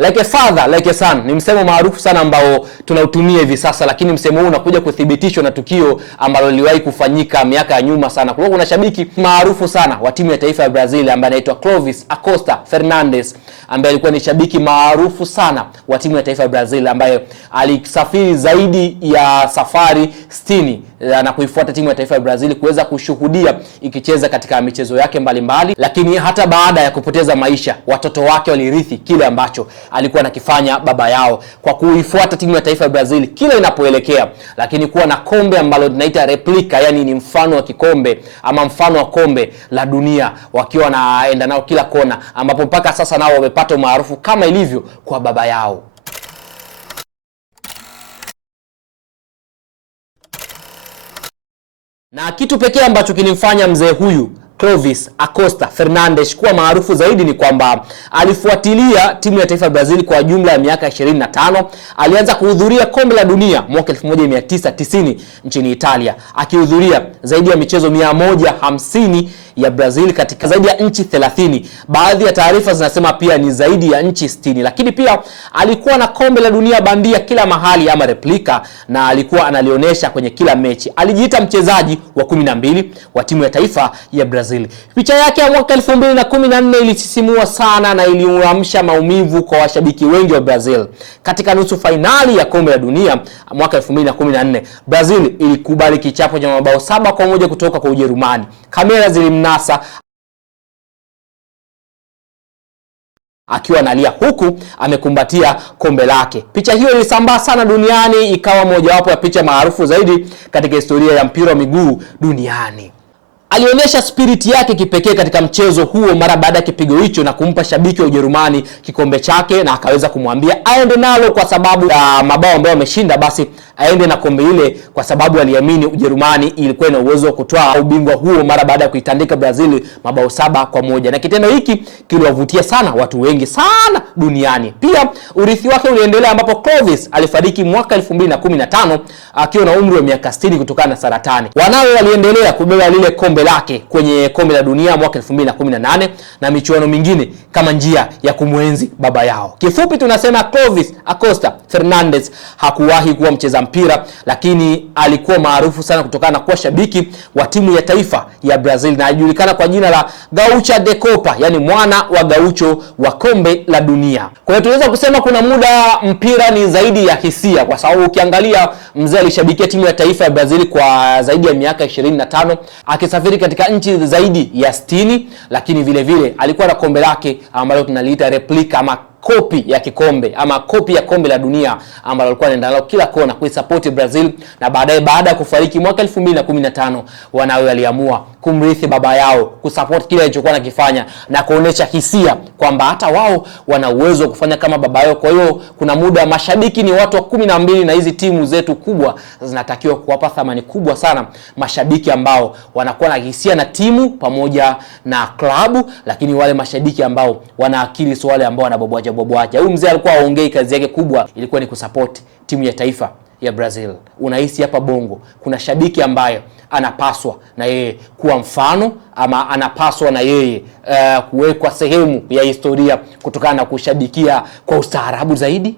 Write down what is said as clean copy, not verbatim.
Like a father, like a son ni msemo maarufu sana ambao tunautumia hivi sasa, lakini msemo huu unakuja kuthibitishwa na tukio ambalo liliwahi kufanyika miaka ya nyuma sana. Kulikuwa kuna shabiki maarufu sana wa timu ya taifa ya Brazil ambaye anaitwa Clovis Acosta Fernandes, ambaye alikuwa ni shabiki maarufu sana wa timu ya taifa ya Brazil, ambaye alisafiri zaidi ya safari 60 na kuifuata timu ya taifa ya Brazil kuweza kushuhudia ikicheza katika michezo yake mbalimbali. Lakini hata baada ya kupoteza maisha, watoto wake walirithi kile ambacho alikuwa anakifanya baba yao kwa kuifuata timu ya taifa ya Brazil kila inapoelekea, lakini kuwa na kombe ambalo tunaita replica, yani ni mfano wa kikombe ama mfano wa kombe la dunia, wakiwa wanaenda nao kila kona, ambapo mpaka sasa nao wamepata maarufu kama ilivyo kwa baba yao. Na kitu pekee ambacho kilimfanya mzee huyu Clovis Acosta Fernandes kuwa maarufu zaidi ni kwamba alifuatilia timu ya taifa ya Brazil kwa jumla ya miaka 25. Alianza kuhudhuria kombe la dunia mwaka 1990 nchini Italia, akihudhuria zaidi ya michezo 150 ya Brazil katika zaidi ya nchi 30. Baadhi ya taarifa zinasema pia ni zaidi ya nchi 60. Lakini pia alikuwa na kombe la dunia bandia kila mahali ama replica, na alikuwa analionyesha kwenye kila mechi. Alijiita mchezaji wa 12 wa timu ya taifa ya Brazil. Picha yake ya mwaka 2014 ilisisimua sana na iliamsha maumivu kwa washabiki wengi wa Brazil. Katika nusu finali ya kombe la dunia mwaka 2014, Brazil ilikubali kichapo cha mabao 7-1 kutoka kwa Ujerumani. Kamera zilimnasa akiwa analia huku amekumbatia kombe lake. Picha hiyo ilisambaa sana duniani, ikawa mojawapo ya picha maarufu zaidi katika historia ya mpira wa miguu duniani. Alionyesha spirit yake kipekee katika mchezo huo mara baada ya kipigo hicho, na kumpa shabiki wa Ujerumani kikombe chake, na akaweza kumwambia aende nalo kwa sababu ya mabao ambayo ameshinda, basi aende na kombe ile kwa sababu aliamini Ujerumani ilikuwa ina uwezo wa kutoa ubingwa huo mara baada ya kuitandika Brazil mabao 7-1. Na kitendo hiki kiliwavutia sana watu wengi sana duniani. Pia urithi wake uliendelea, ambapo Clovis alifariki mwaka 2015 akiwa na umri wa miaka 60 kutokana na saratani. Wanawe waliendelea kubeba lile kombe lake kwenye kombe la dunia mwaka 2018 na michuano mingine kama njia ya kumwenzi baba yao. Kifupi tunasema Clovis Acosta Fernandes hakuwahi kuwa mcheza mpira, lakini alikuwa maarufu sana kutokana na kuwa shabiki wa timu ya taifa ya Brazil, na alijulikana kwa jina la Gaucho de Copa, yani mwana wa gaucho wa kombe la dunia. Kwa hiyo tunaweza kusema kuna muda mpira ni zaidi ya hisia, kwa sababu ukiangalia mzee alishabikia timu ya taifa ya Brazil kwa zaidi ya miaka 25, akisafiri katika nchi zaidi ya 60, lakini vile vile alikuwa na kombe lake ambalo tunaliita replica ama kopi ya kikombe ama kopi ya kombe la dunia ambalo alikuwa anaenda nalo kila kona kuisupport Brazil. Na baadaye, baada ya kufariki mwaka 2015, wanawe waliamua kumrithi baba yao, kusupport kile alichokuwa anakifanya na kuonesha hisia kwamba hata wao wana uwezo wa kufanya kama baba yao. Kwa hiyo kuna muda mashabiki ni watu wa 12, na hizi timu zetu kubwa zinatakiwa kuwapa thamani kubwa sana mashabiki ambao wanakuwa na hisia na timu pamoja na klabu, lakini wale mashabiki ambao wana akili, sio wale ambao wanabobwaja. Huyu mzee alikuwa aongei, kazi yake kubwa ilikuwa ni kusupport timu ya taifa ya Brazil. Unahisi hapa Bongo kuna shabiki ambaye anapaswa na yeye kuwa mfano, ama anapaswa na yeye kuwekwa sehemu ya historia kutokana na kushabikia kwa ustaarabu zaidi?